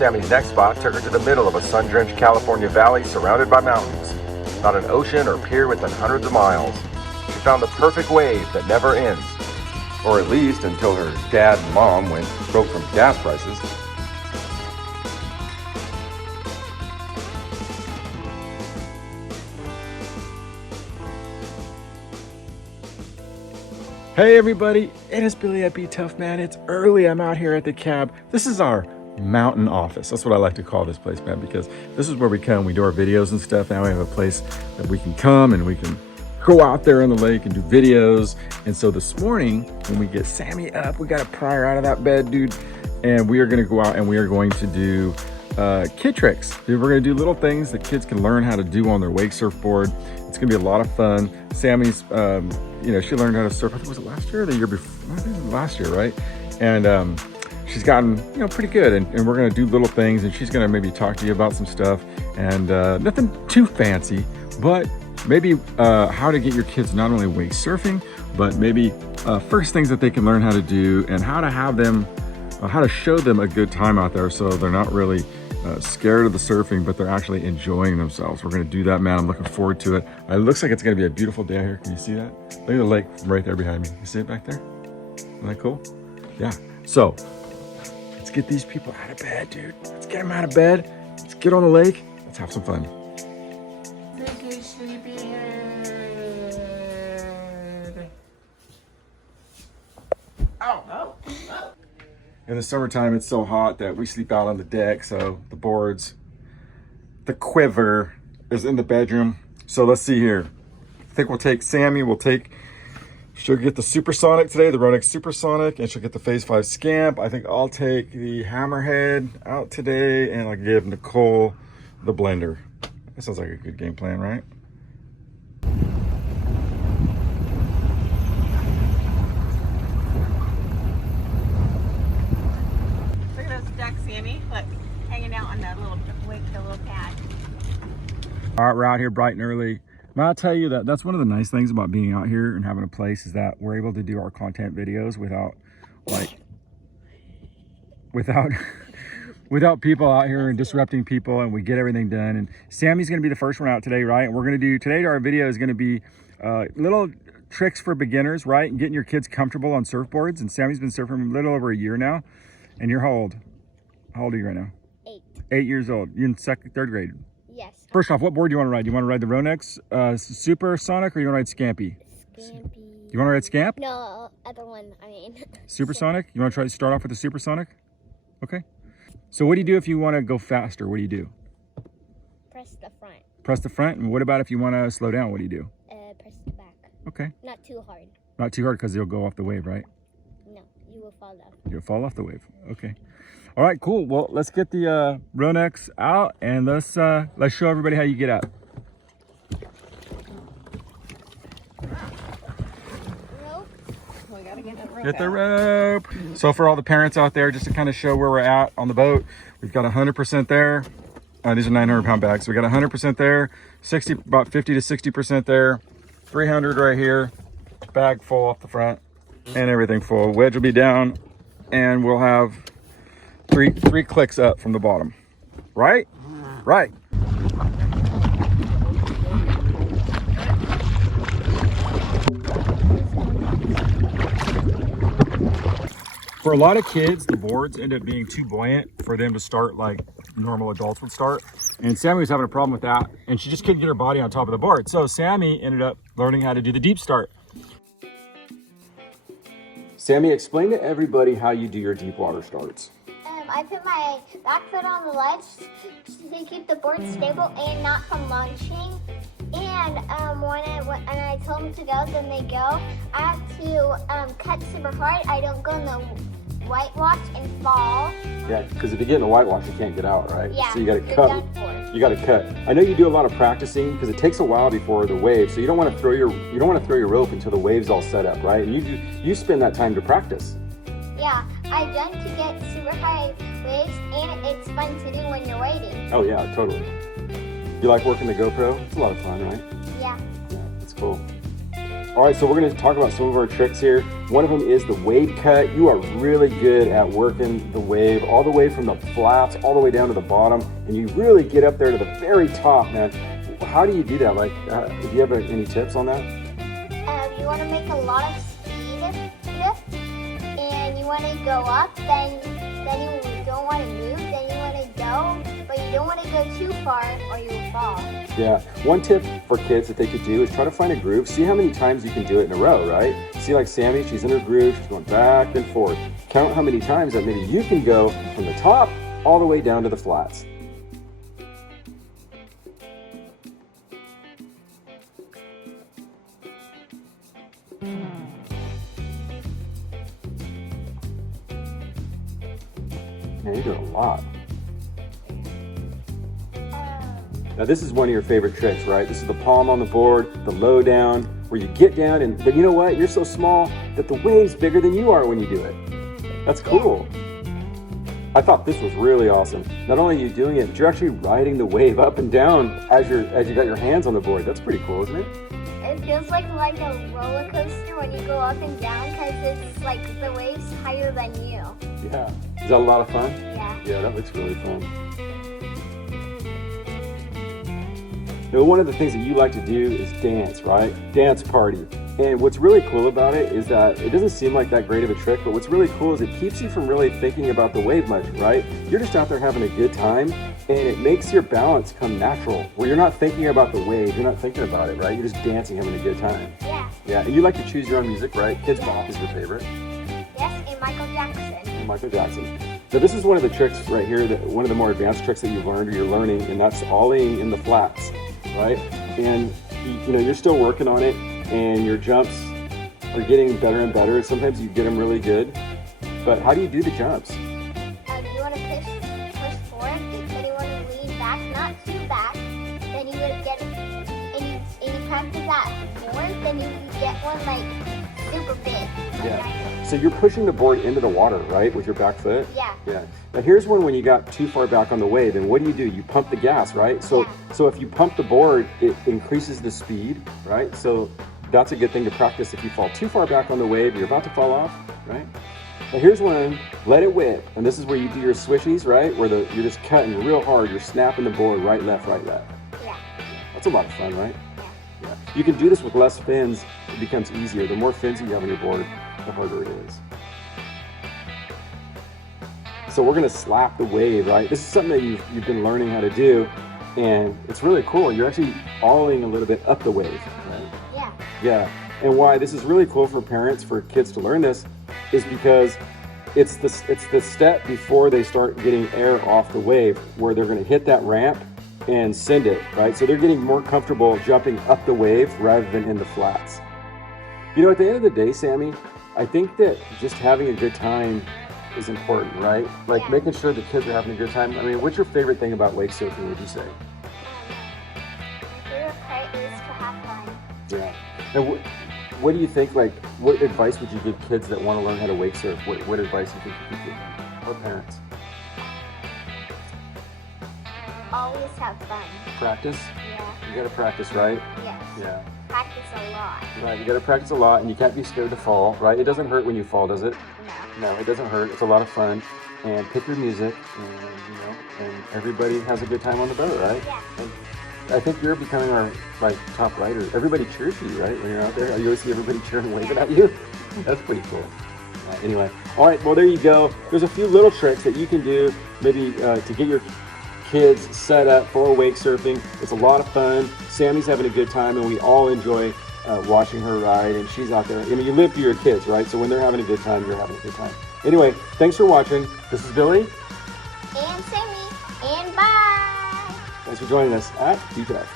Sammie's next spot took her to the middle of a sun-drenched California valley surrounded by mountains. Not an ocean or pier within hundreds of miles. She found the perfect wave that never ends. Or at least until her dad and mom went broke from gas prices. Hey everybody, it is Billy at BTUFF, man. It's early, I'm out here at the cab. This is our mountain office. That's what I like to call this place, man, because this is where we come, we do our videos and stuff. Now we have a place that we can come and we can go out there on the lake and do videos. And so this morning, when we get Sammie up, we got to pry her out of that bed, dude. And we are going to go out and we are going to do kid tricks. We're going to do little things that kids can learn how to do on their wake surfboard. It's going to be a lot of fun. Sammie's, you know, she learned how to surf, I think, was it last year or the year before? I think it was last year, right? And she's gotten, you know, pretty good. And we're going to do little things, and she's going to maybe talk to you about some stuff. And nothing too fancy, but maybe how to get your kids not only wake surfing, but maybe first things that they can learn how to do, and how to have them, how to show them a good time out there so they're not really scared of the surfing, but they're actually enjoying themselves. We're going to do that, man. I'm looking forward to it. It looks like it's going to be a beautiful day out here. Can you see that? Look at the lake from right there behind me. You see it back there? Isn't that cool? Yeah. So let's get these people out of bed, dude. Let's get them out of bed. Let's get on the lake. Let's have some fun. In the summertime, it's so hot that we sleep out on the deck. So the boards, the quiver is in the bedroom. So let's see here. I think we'll take Sammie. She'll get the Supersonic today, the Ronix Supersonic, and she'll get the Phase 5 Scamp. I think I'll take the Hammerhead out today, and I'll give Nicole the blender. That sounds like a good game plan, right? Sammie, look, hanging out on that little wake, the little pad. All right, we're out here bright and early. And I'll tell you that's one of the nice things about being out here and having a place is that we're able to do our content videos without people out here and disrupting people, and we get everything done. And Sammie's gonna be the first one out today, right? And we're gonna do, today our video is gonna be little tricks for beginners, right? And getting your kids comfortable on surfboards. And Sammie's been surfing a little over a year now. And you're how old? How old are you right now? 8. 8 years old. You're in third grade. Yes. First off, what board do you want to ride? Do you want to ride the Ronix Supersonic, or you want to ride Scampy? Scampy. You want to ride Scamp? No, other one, I mean. Supersonic? You want to try to start off with the Supersonic? Okay. So what do you do if you want to go faster? What do you do? Press the front. Press the front? And what about if you want to slow down? What do you do? Press the back. Okay. Not too hard. Not too hard, because you'll go off the wave, right? No, you will fall off. You'll fall off the wave. Okay. All right, cool. Well, let's get the Ronix out, and let's show everybody how you get out. Rope. We gotta get the rope. Get the rope. So for all the parents out there, just to kind of show where we're at on the boat, we've got 100% there. These are 900-pound bags. So we got 100% there, about 50 to 60% there, 300 right here, bag full off the front, and everything full. Wedge will be down, and we'll have three clicks up from the bottom. Right? Right. For a lot of kids, the boards end up being too buoyant for them to start like normal adults would start. And Sammie was having a problem with that, and she just couldn't get her body on top of the board. So Sammie ended up learning how to do the deep start. Sammie, explain to everybody how you do your deep water starts. I put my back foot on the ledge to keep the board stable and not from launching. And when I told them to go, then they go. I have to cut super hard. I don't go in the whitewash and fall. Yeah, because if you get in the whitewash, you can't get out, right? Yeah. So you got to cut. You got to cut. I know you do a lot of practicing because it takes a while before the wave. So you don't want to throw your rope until the wave's all set up, right? And you spend that time to practice. Yeah, I've done to get super high waves, and it Oh yeah, totally. You like working the GoPro? It's a lot of fun, right? Yeah. Yeah, it's cool. All right, so we're going to talk about some of our tricks here. One of them is the wave cut. You are really good at working the wave all the way from the flats all the way down to the bottom, and you really get up there to the very top, man. How do you do that? Like, do you have any tips on that? You want to make a lot of speed, and you want to go up, then you don't want to move, then you want to go, but you don't want to go too far or you'll fall. Yeah, one tip for kids that they could do is try to find a groove. See how many times you can do it in a row, right? See, like Sammie, she's in her groove, she's going back and forth. Count how many times that maybe you can go from the top all the way down to the flats. Man, you're doing a lot. Now this is one of your favorite tricks, right? This is the palm on the board, the low down, where you get down and, but you know what? You're so small that the wave's bigger than you are when you do it. That's cool. I thought this was really awesome. Not only are you doing it, but you're actually riding the wave up and down as you got your hands on the board. That's pretty cool, isn't it? It feels like a roller coaster when you go up and down because it's like the wave's higher than you. Yeah. Is that a lot of fun? Yeah. Yeah, that looks really fun. Now, one of the things that you like to do is dance, right? Dance party. And what's really cool about it is that it doesn't seem like that great of a trick, but what's really cool is it keeps you from really thinking about the wave much, right? You're just out there having a good time, and it makes your balance come natural, where you're not thinking about the wave, you're not thinking about it, right? You're just dancing, having a good time. Yeah. Yeah, and you like to choose your own music, right? Kids Bop is your favorite. Yes, and Michael Jackson. And Michael Jackson. So this is one of the tricks right here, one of the more advanced tricks that you've learned or you're learning, and that's ollieing in the flats, right? And you know, you're still working on it, and your jumps are getting better and better. Sometimes you get them really good, but how do you do the jumps? You want to push forward, then you want to lean back, not too back. Then you would get, and you practice that more. Then you get one like super big. Yeah. So you're pushing the board into the water, right, with your back foot? Yeah. Yeah. Now here's one when you got too far back on the wave, and what do? You pump the gas, right? So so if you pump the board, it increases the speed, right? So that's a good thing to practice if you fall too far back on the wave, you're about to fall off, right? Now here's one, let it whip. And this is where you do your swishies, right? Where you're just cutting real hard, you're snapping the board right, left, right, left. Yeah. That's a lot of fun, right? Yeah. Yeah. You can do this with less fins, it becomes easier. The more fins you have on your board, the harder it is. So we're gonna slap the wave, right? This is something that you've been learning how to do, and it's really cool. You're actually ollieing a little bit up the wave, right? Yeah. Yeah, and why this is really cool for parents, for kids to learn this, is because it's the step before they start getting air off the wave, where they're gonna hit that ramp and send it, right? So they're getting more comfortable jumping up the wave rather than in the flats. You know, at the end of the day, Sammie, I think that just having a good time is important, right? Like making sure the kids are having a good time. I mean, what's your favorite thing about wake surfing, would you say? My favorite part is to have fun. Yeah. And what do you think, like, what advice would you give kids that want to learn how to wake surf? What advice do you think you could give them? Or parents? Always have fun. Practice? Yeah. You gotta practice, right? Yes. Yeah. Practice a lot. Right, you gotta practice a lot, and you can't be scared to fall, right? It doesn't hurt when you fall, does it? No. No, it doesn't hurt. It's a lot of fun. And pick your music, and and everybody has a good time on the boat, right? Yeah. And I think you're becoming our top rider. Everybody cheers for you, right? When you're out there, you always see everybody cheering and waving at you. That's pretty cool. Anyway, all right. Well, there you go. There's a few little tricks that you can do, maybe to get your kids set up for wake surfing. It's a lot of fun. Sammie's having a good time, and we all enjoy watching her ride. And she's out there. I mean, you live for your kids, right? So when they're having a good time, you're having a good time. Anyway, thanks for watching. This is Billy. And Sammie. And bye. Thanks for joining us at BTUFF.